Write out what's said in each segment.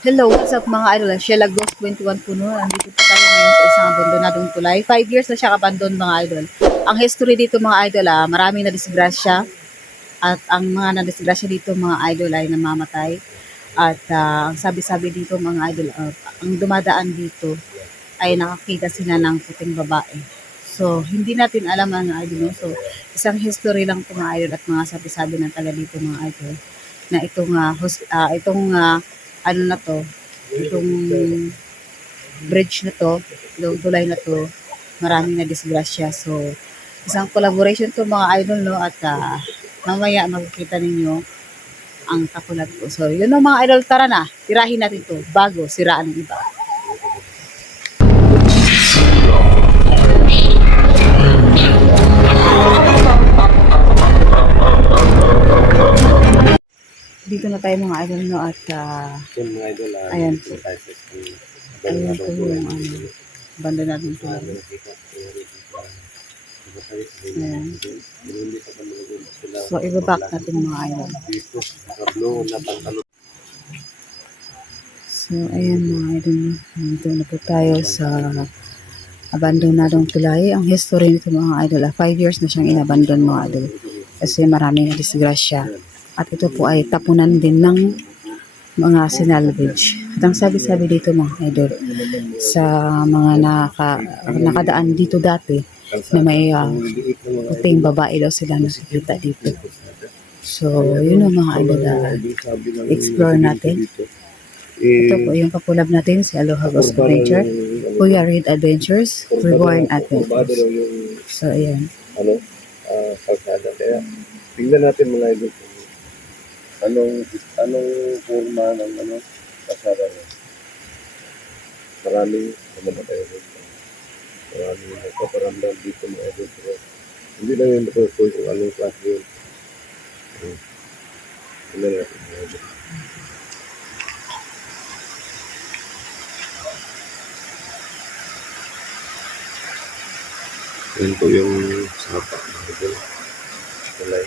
Hello, what's up mga idol? Sheila Ghost 21 Puno. Nandito po tayo ngayon sa isang abandonadong tulay. 5 years na siya abandon mga idol. Ang history dito mga idol, maraming na disgrasya. At ang mga na-disgrasya dito mga idol ay namamatay. At ang sabi-sabi dito mga idol, ang dumadaan dito ay nakakita sila ng puting babae. So, hindi natin alam mga idol. No? So, isang history lang po mga idol at mga sabi-sabi ng taga dito mga idol na ano na to, itong bridge na to, itong tulay na to, maraming na disgrasya. So, isang collaboration to mga idol, no? At mamaya makikita ninyo ang kapulat ko. So, yun ang mga idol, tara na, tirahin natin to bago siraan ng iba. Dito na tayo mga idol, no? At mga idol, ayan po. Ayan po po yung banda natin po. Ayan. So, ibaback natin mga idol. So, ayan mga idol. Nandito na po tayo sa abandonadong tulay. Ang history nito mga idol, 5 years na siyang inabandon mga idol. Kasi maraming na disgrasya. At ito po ay tapunan din ng mga sinalvage. At ang sabi-sabi dito mga idol, sa mga nakadaan dito dati, na may puting babae daw sila nakikita dito. So, yun ang mga idol explore natin. Ito po yung kapulab natin, si Aloha Ghost Adventure, Kuya Reed Adventures, Reborn Adventures. So, ayan. Kalsada. Kaya, tingnan natin mga idol anong forma ng kalsada niya. Maraming namamatay rin. Maraming nagpaparamdam dito mga idol. Pero hindi lang yung natutuloy kung anong klase yun. Tingnan natin mga idol. Yan po yung sapa mga idol. Tulay.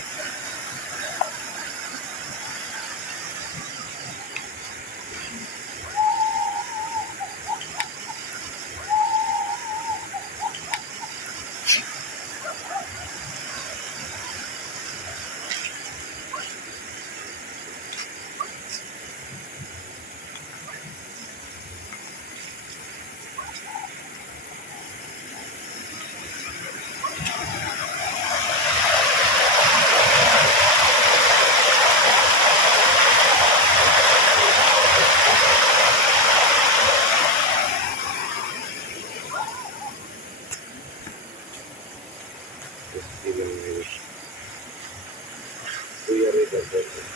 Kuya Reed Adventures.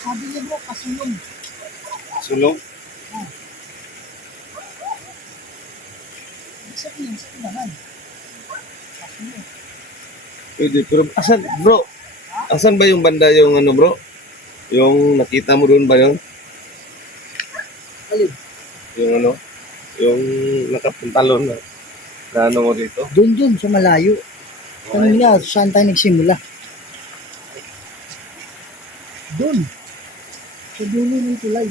Sabi niya bro, kasulong. Sulong? Sabihin, naman. Pwede, pero asan, bro? Asan ba yung banda yung bro? Yung nakita mo doon ba yun? Alin? Yung yung nakapantalon na mo dito? Doon sa malayo. Tanong niya, saan tayo nagsimula? Doon. Sa dulo ng tulay.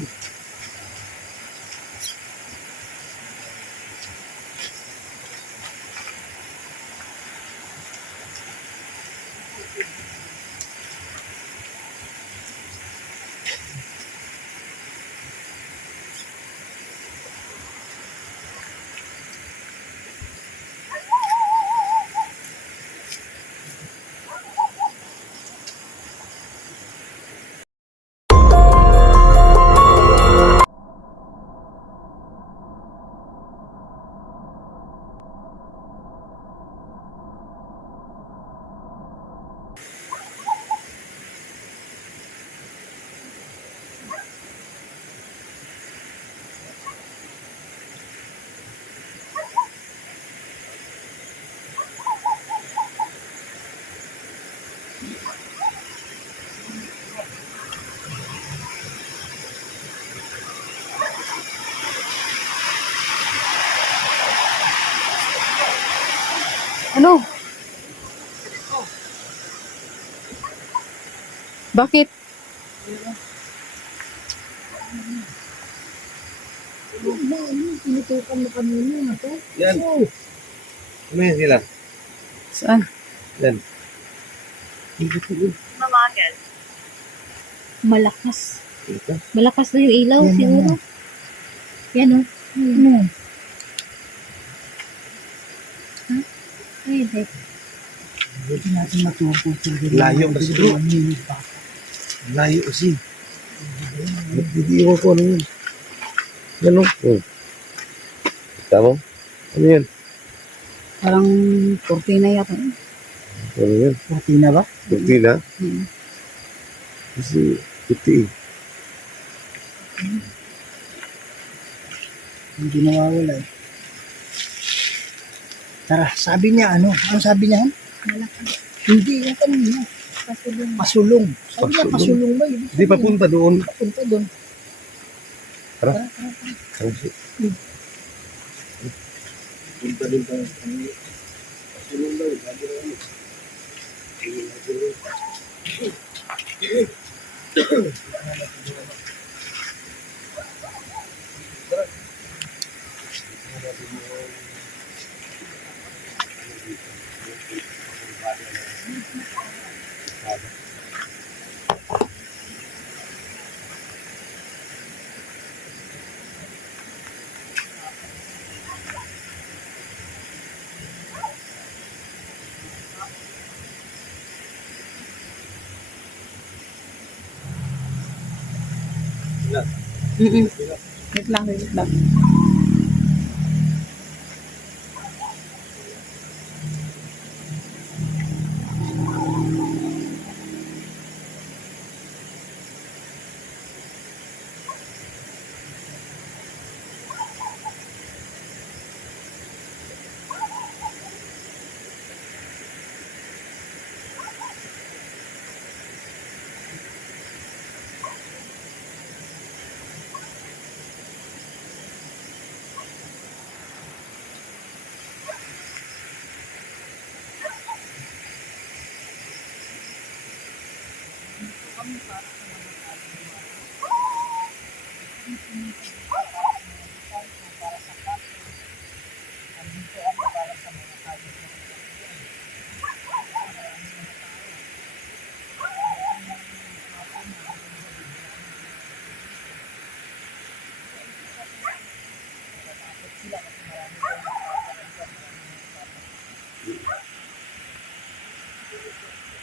Ano? Bakit? Tinutukan mo kanina. Yan. Ano yan sila? Saan? Yan. Malakas. Ito. Malakas na yung ilaw Yan, siguro. Yan o. Ano? Ay, hindi. Hindi natin matuto. Layo kasi bro. Layo kasi. Nagdidiwa ko ano yun. Yan o. Tama? Ano yan? Parang kortina yata. Ano yan? Kortina ba? Kurtina? Hmm. Kasi puti eh. Hindi nawawala eh. Tara, sabi niya ano? Ano sabi niya? Malakas. Hindi, yung kanina. Pasulong. Pasulong. Sabi niya, Pasulong. pasulong ba? Ibig Hindi sabihin, papunta doon. Papunta doon. Tara. Tara, tara, tara. Punta doon tayo. Pasulong daw. Sabi na ano. Wait lang, wait lang.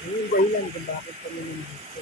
Yung dahilan kung bakit kami nandito.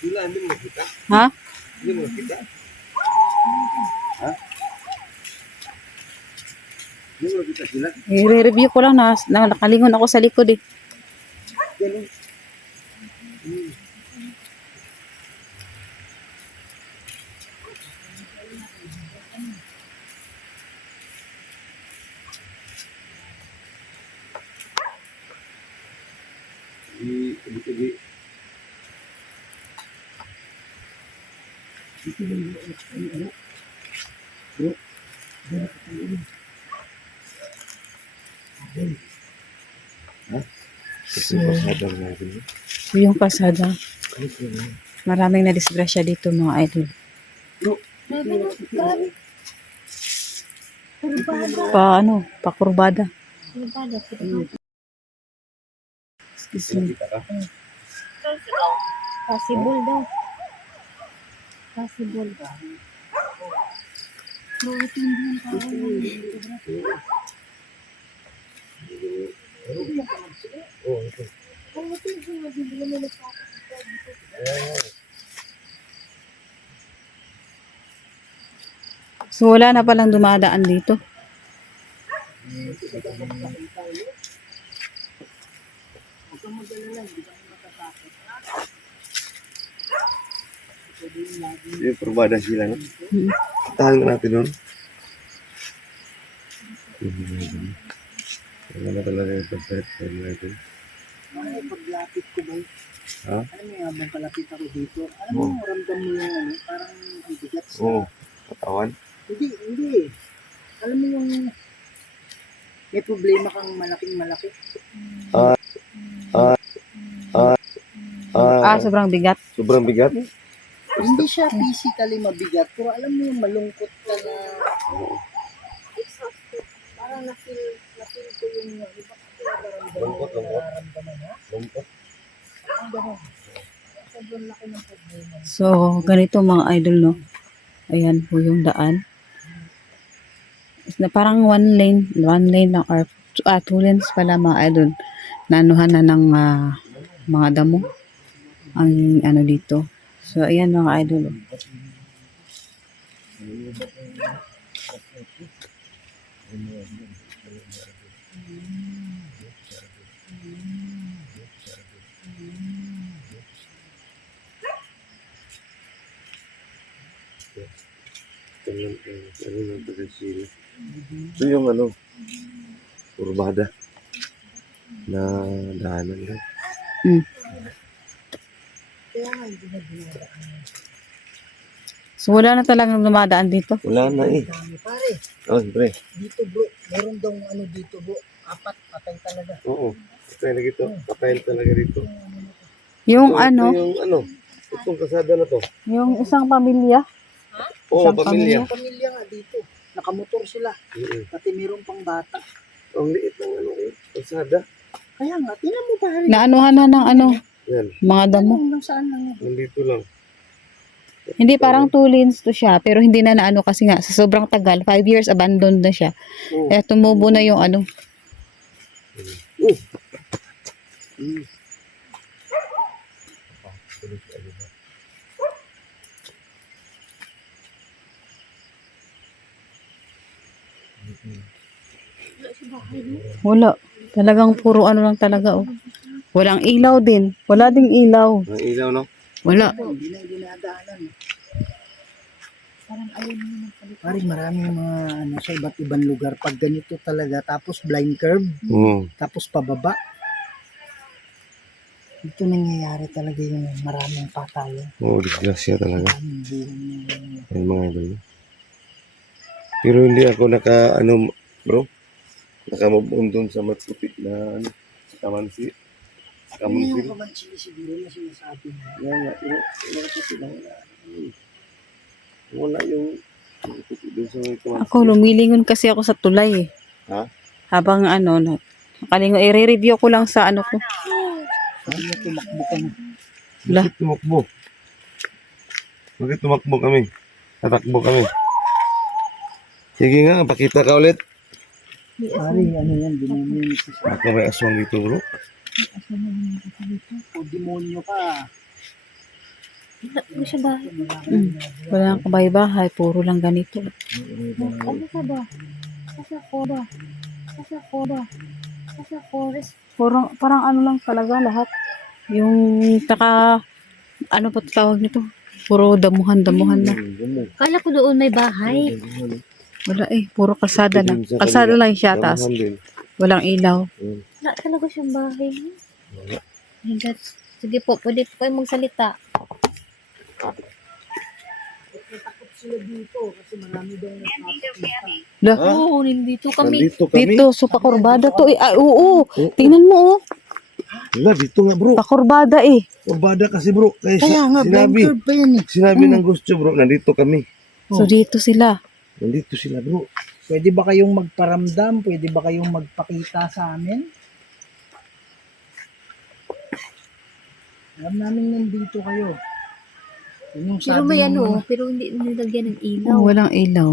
Sila hindi mo nakita? Ha? Hindi mo nakita? Ha? Hindi mo nakita sila? I-review ko lang na nakalingon ako sa likod eh. Ganun. Di, Kasi pasadang natin. Yung kalsada. Maraming nadisgrasya dito mga idol. Pakurbada. Excuse me. Nakita ka? Possible daw. Possible. Oo, ito. So wala na palang dumadaan dito. Yung probada sila, no? Mm. Tahan natin nun. Wala na talaga yung pagkakit natin. Ay, paglapit ko ba? Ha? Alam mo yung habang palapit ako dito, alam mo, ramdam mo yung ano, parang ang bigat sa... Oo. Katawan? Hindi. Alam mo yung may problema kang malaking malaki. Sobrang bigat. Sobrang bigat? Hindi siya physically mabigat, pero alam mo yung malungkot ka na... Parang na-feel ko yung... Di ba Lungkot. nararamdaman ha? Lungkot. Ang gano'n. Sobrang laki ng problema. So ganito mga idol, no. Ayan po yung daan. Na parang one lane lang or two lanes pala mga idol. Naanuhan na ng mga damo ang ano dito. So ayan mga idol. Ito yung ano, kurbada na daanan lang. Mm. Kaya nga hindi na dinadaan. So wala na talagang dumadaan dito. Wala na eh. Dami pare. Oh, siyempre. Dito bro, meron daw ano dito bro, 4 patay talaga. Oo. Patay na dito. Patay talaga dito. Yung Ito ano, yung ano, itong kasada na to. yung isang pamilya. Oo, Isang pamilya. Yung pamilya nga dito, nakamotor sila, pati meron pang bata. Ang liit ng ano, kasada. Kaya nga, tingnan mo pare. Naanuhan na ng ano, Yan, mga damo. Nung saan lang. nandito lang. Hindi, parang 2 lanes to siya, pero hindi na naano kasi nga sa sobrang tagal, 5 years abandoned na siya. Oo. Kaya tumubo na yung ano. Wala. Talagang puro ano lang talaga, oh. Walang ilaw din. Wala ding ilaw. Ang ilaw, no? Wala. Hindi na dinadaanan. Parang ayaw mo naman pala. Parang maraming mga ano sa iba't ibang lugar. Pag ganito talaga, tapos blind curve, Oo. tapos pababa. Ito nangyayari talaga yung maraming patayan. Oo, disgrasya talaga. Maraming buhay na Yung mga idol. Pero hindi ako ano, bro. Naka-move on dun sa matputik na ano, sa Kamansi. Sa Ano Kamansi. yung kamansi siguro na sinasabi mo? Yan nga, pero kasi lang wala yung matputik dun sa may Kamansi. Ako, lumilingon kasi ako sa tulay, eh. Ha? Habang ano, nakalingon, i-review ko lang sa ano ko. Sabi mo tumakbo ka na. Wala. Bakit tumakbo? Bakit tumakbo kami? Tatakbo kami. Sige nga, pakita ka ulit. Pare, ano yan, demonyo ni Sis. Ako may aswang dito, bro. O demonyo ka. Ano siya ba? Wala nang kabay-bahay, puro lang ganito. Ano ka ba? Asa ko ba? Asa ko ba? Asa forest? Parang ano lang talaga lahat. Yung ano pa tawag nito? Puro damuhan na. Kala ko doon may bahay. Wala eh, puro kalsada lang. Kalsada lang siya, taas. Walang ilaw. Wala talaga siyang bahay. My God. Sige po, pwede po kayo magsalita. Takot sila dito kasi marami daw nagpapakita. La, Oo, nandito kami. Nandito kami. dito, so pakurbada to eh. Ay, oo. Tingnan mo oh. Wala, dito nga, bro. Pakurbada eh. Kurbada kasi, bro. Kaya nga, blind sinabi. curve pa yan eh. Sinabi ng gusto, bro. Nandito kami. So dito sila. Nandito sila, bro. Pwede ba kayong magparamdam? Pwede ba kayong magpakita sa amin? Alam namin nandito kayo. Yun yung Pero sabi may ng ano, mga- pero hindi nilagyan ng ilaw. Oh, walang ilaw.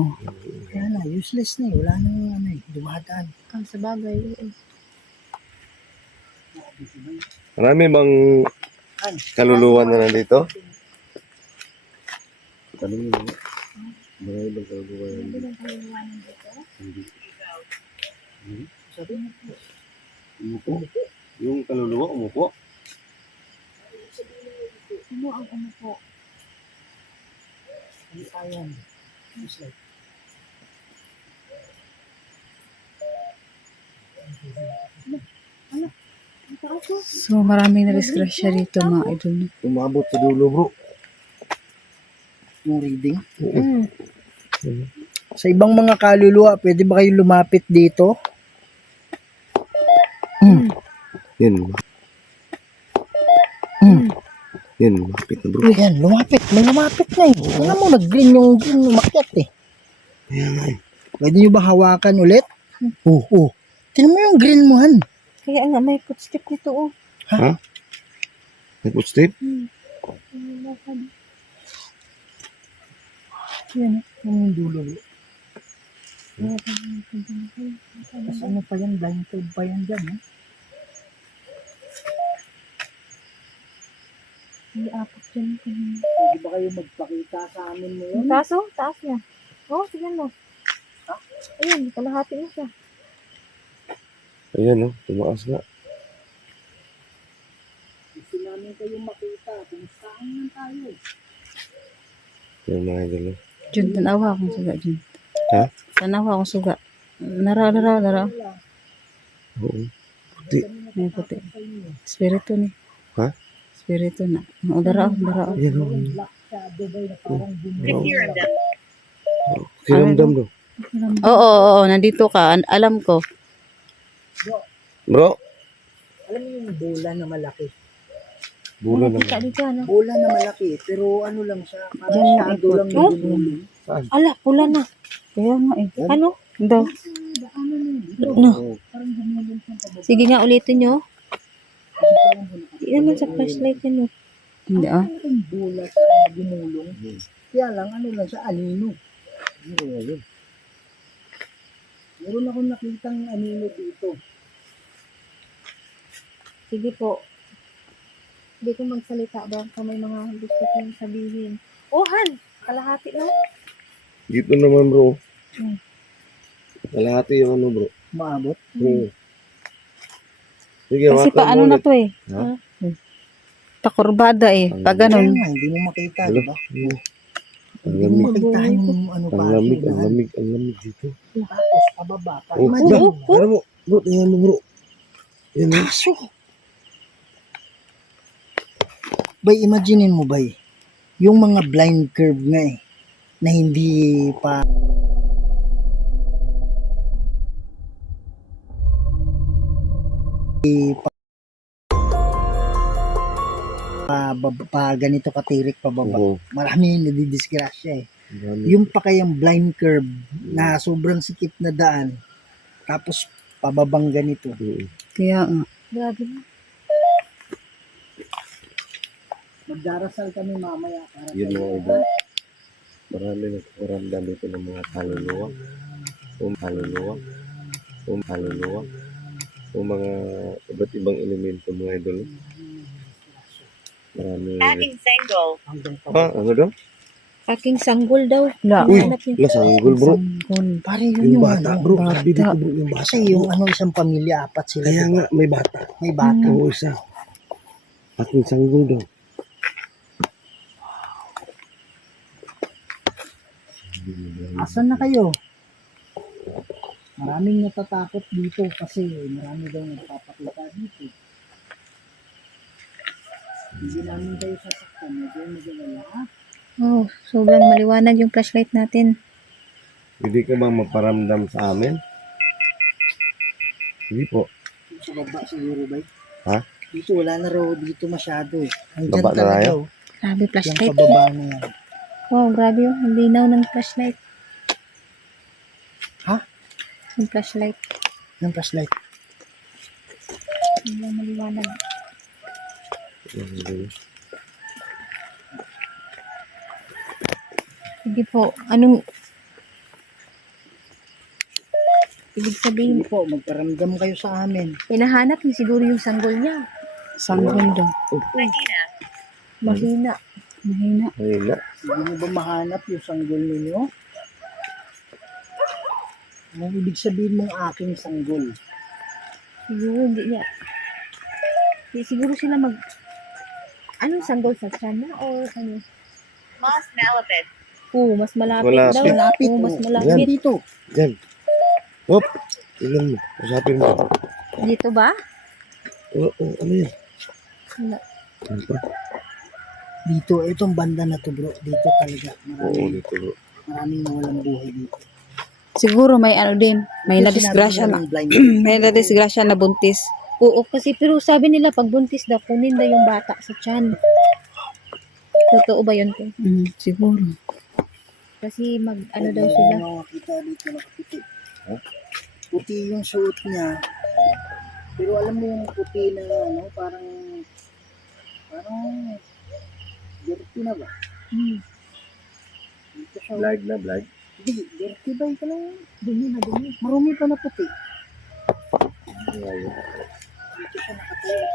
Kaya na, useless na eh. Wala nang ano eh, dumadaan. Sa bagay. Marami bang kaluluwa na nandito? Tanungin mo. Marami bang kaluluwa yan? Hindi lang kaluluwa nandito. Hindi. Sabi mo po. Umupo. Yung kaluluwa, umupo. Ano ang umupo? Ano ayan? Flashlight. Ang taas ko. So, maraming na-disgrasya dito mga idol. Umabot sa dulo, bro. Yung reading. Mm. Sa ibang mga kaluluwa, pwede ba kayo lumapit dito? Yan. Yan, lumapit na, bro. Yan, lumapit. May lumapit na eh. Ano mo, nag-green yung green umakyat eh. Kaya nga eh. Pwede nyo ba hawakan ulit? Oo. Tingnan mo yung green mo, Han. Kaya nga may footstep dito oh. Ha? May footstep? Yan, yung dulo. Tapos ano pa yan, blindfold pa yan dyan. Eh? May apat dyan. Pwede ba kayo magpakita sa amin mo yun? Taas oh, taas niya. Oh, sige mo. Ayun, kalahati na siya. Ayan, oh. Tumaas nga. Gusto namin kayong makita kung saan man tayo. Yan, mga idol. oh. Jun, tanawa akong suga, Jun. Ha? Tanawa akong suga. Nara. Oo. Puti. May puti. Spirito ni. Ha? Spirito na. O, dara. Ayan, oh. Black shadow ba na parang bumulo? Kiramdam, bro. Oo, nandito ka. Alam ko. Bro. Alam mo yung bola na malaki? Bulan lang. Kita dito ano. Bola na malaki, pero ano lang siya, parang Diyan, shadow lang Oh? yung bumulo. Saan? Ala, pula na. Kaya nga eh. Ano? Daw. No. Oo. Sige nga, ulitin nyo. Hindi naman sa flashlight yan oh. Hindi ah. Yung bola siya na gumulong. Kaya lang, ano lang siya, anino. Ano kaya yun? Meron akong nakitang anino dito. Sige po. Hindi ko magsalita ba kung may mga gusto kong sabihin. Oh, Han! Kalahati na. Dito naman, bro. Hmm. Kalahati yung ano, bro. Maabot. Oo. Sige, Kasi hawakan paano mo na ulit. to eh. Ha? Pakurbada eh. Pag Kaya ganun. nga, hindi mo makita, Ano? di ba? Ang Hindi mo lamig. makita yung ano pa. Ang lamig, ang hilahan. lamig, ang lamig dito. Tapos, pababa pa. Oh, Imagine, bro. Ano mo? Bro, tingnan mo, bro. Yan, oh. kaso. Bay, imaginein mo, bay. Yung mga blind curve nga eh, na hindi pa ganito katirik pababa. Oo. Marami yung nadidisgrasya eh. Ang dami. Yung pa kayang blind curve na sobrang sikip na daan, tapos pababang ganito. Oo. Kaya nga. Grabe na. Magdarasal kami mamaya para Yun mga idol. Marami nagkaramdam dito ng mga kaluluwa. Kaluluwa. Kaluluwa. O mga iba't ibang elemento mga idol. Marami. hanggang Ha? pababa. Ano daw? Aking sanggol daw. La. Uy, Hanap niya. lasanggol, bro. Sanggol. Pare yun Yung yung bata, ano, bro. bata. Sabi dito, bro. Yung bata. kasi yung ano isang pamilya, apat sila. Kaya diba? nga, may bata. May bata. Oo, isa. Aking sanggol daw. Asan na kayo? Maraming natatakot dito kasi marami daw nagpapakita dito. Hindi namin kayo sasaktan. Medyo magalala. Ha? Oh, sobrang maliwanag yung flashlight natin. Hindi ka bang maparamdam sa amin? Hindi po. Sa baba siguro ba? Ha? Dito wala na raw dito masyado eh. Hanggang Baba na talaga. tayo? Oh. Grabe Yung flashlight. pababa na yan. Wow, grabe yung linaw ng flashlight. Ha? Yung flashlight. Yung flashlight. Sobrang maliwanag. Sige po, anong ibig sabihin? Sige po, magparamdam kayo sa amin. Hinahanap niyo siguro yung sanggol niya. Sanggol daw. Mahina. Mahina. Mahina. Hindi mo ba mahanap yung sanggol ninyo? Ang ibig sabihin mong aking sanggol. Siguro hindi niya. Siguro sila anong sanggol sa tiyan na or ano? Mas malapit. Oo, mas malapit Malapit. daw. Malapit. Oo, mas oh. malapit. Yan dito. Diyan. Hop. Tingnan mo. Usapin mo. Dito ba? Ano yan? Wala. Ano ba? Dito, itong banda na to bro. Dito talaga. Oo, dito bro. Maraming nawalang buhay dito. Siguro may ano din, may Ito nadisgrasya sinabi na, ng blind. may nadisgrasya na buntis. Oo, kasi pero sabi nila pag buntis daw, kunin daw yung bata sa tiyan. Totoo ba yun? Te? Siguro. Kasi ano daw sila. Nakakita dito nakaputi. Puti yung suot niya. Pero alam mo yung puti na ano, parang dirty na ba? Dito siya. Blind na blind. Hindi, dirty ba ito lang? Dumi na dumi. Marumi pa na puti. Ayun. Dito siya nakatayo.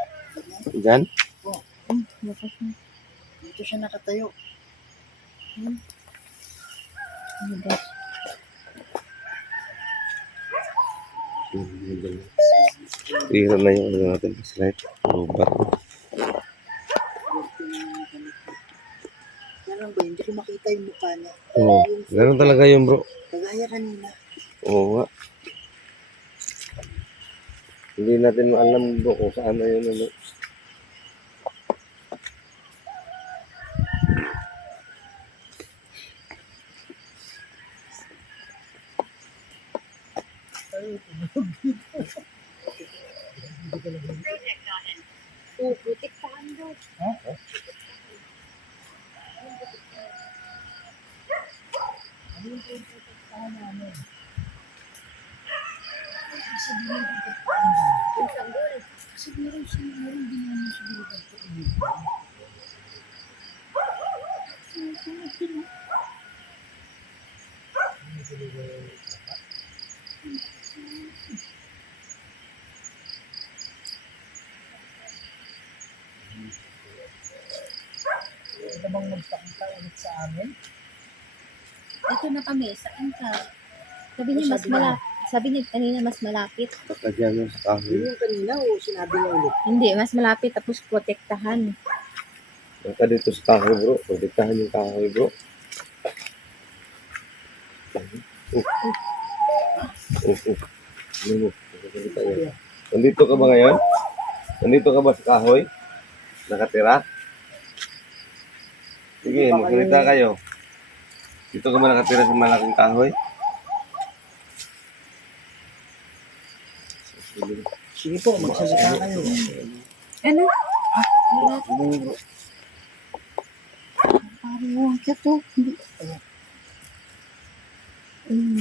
Diyan? Lakas na. Dito siya nakatayo. Oh, gosh. Tira na yung ano natin. Slide. Robot. Kaya ba, hindi ko makita yung mukha niya. Oo. Ganun talaga yun bro. Kagaya kanina. Oo nga. Hindi natin alam bro kung saan na yun ano. Oo, protektahan daw. Ano bang magpakita ulit sa amin? Dito na kami, saan ka? Sabi niya Ano mas sabi niya? malapit. Sabi niya kanina mas malapit. Baka dyan yung sa kahoy. Yun yung kanina o sinabi niya ulit? Hindi, mas malapit tapos protektahan. Baka dito sa kahoy bro. Protektahan yung kahoy bro. Ano mo? Nakakita yan. Nandito ka ba ngayon? Nandito ka ba sa kahoy? Nakatira? Sige, magsalita kayo. Dito ka ba nakatira sa malaking kahoy? Sige po, magsalita kayo. Ano? Parang ka to.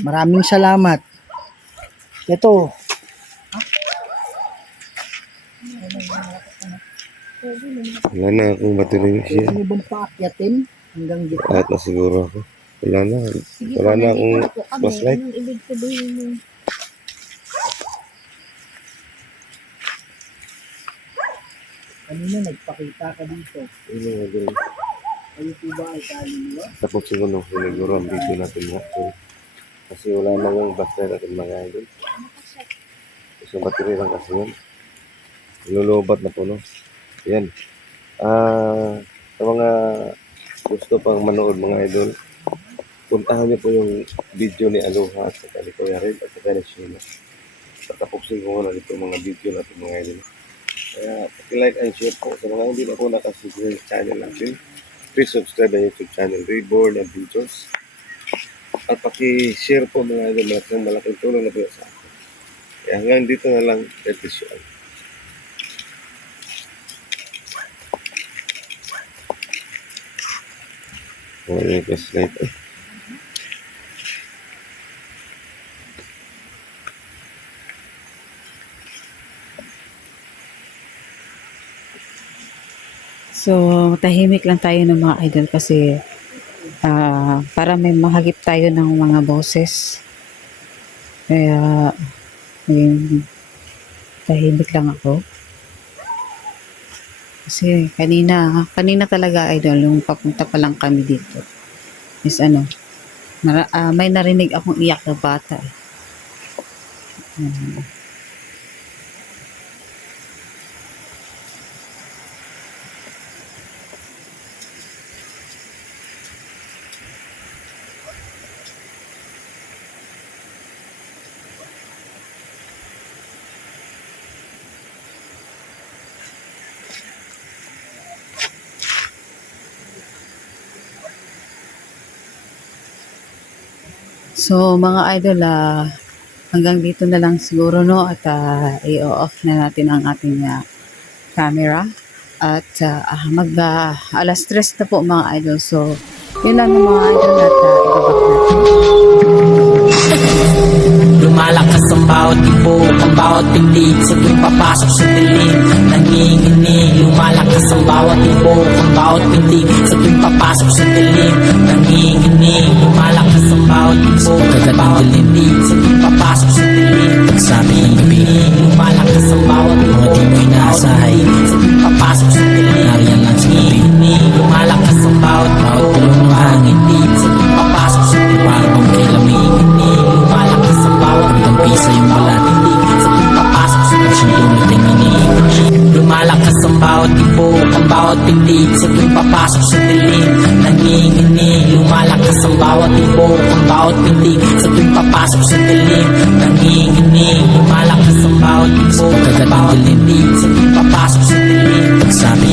Maraming salamat. Ito, Wala na akong battery siya. pwede mo bang paakyatin hanggang dito? Kahit na siguro ako. Wala na. Sige Wala po, na nandito akong na po kami. flashlight. Anong ibig sabihin mo? Kanina nagpakita ka dito. Ano nga doon? Kayo po ba ay kaluluwa? Tapos siguro siniguro ang video natin nga. Kasi wala na yung battery natin mga idol. Kasi battery lang kasi yun. Lulubat na po no. Yan. Sa mga gusto pang manood mga idol, puntahan niyo po yung video ni Aloha at saka ni Kuya Red at saka ni Sheila. Patapoksin ko muna dito mga video natin mga idol. Kaya paki-like and share po sa mga hindi na po nakasubscribe sa channel natin. Please subscribe ang YouTube channel Reborn Adventures. At paki-share po mga idol, malaking tulong na po sa akin. Kaya hanggang dito na lang, episode. Wala yung flashlight. So, tahimik lang tayo ng mga idol kasi para may mahagip tayo ng mga boses. Kaya, tahimik lang ako. Kasi kanina talaga idol, yung papunta pa lang kami dito. Is may narinig akong iyak na bata. Ayan. So mga idol, hanggang dito na lang siguro, no, at i-off na natin ang ating camera at mag alas 3 na po mga idol. So yun lang ng mga idol at ibabak natin. Lumalakas ang bawat ibo, ang bawat pintig sa tuwing papasok sa dilim. Nanginginig, lumalakas ang bawat ibo, ang bawat pintig sa tuwing papasok sa dilim. Nanginginig, lumalakas ang bawat ibo, ang bawat pintig sa tuwing papasok sa dilim. Pagsabi ng gabi, lumalakas ang bawat ibo, mga di mo inaasahay sa tuwing papasok sa dilim. Nariyan lang sa gabi, lumalakas ang bawat ibo, ang hangin sa tuwing papasok sa dilim. Parang bang kay lamig, lumalakas ang bawat hanggang pisa yung balat. Sa tuwing papasok sa siyang dumiting iniibig. Lumalakas ang bawat ibo, ang bawat pintig sa tuwing papasok sa dilim. Nanginginig, lumalakas ang bawat ibo, ang bawat pintig sa tuwing papasok sa dilim. Nanginginig, lumalakas ang bawat ibo, ang bawat pintig sa tuwing papasok sa dilim. Pagsabi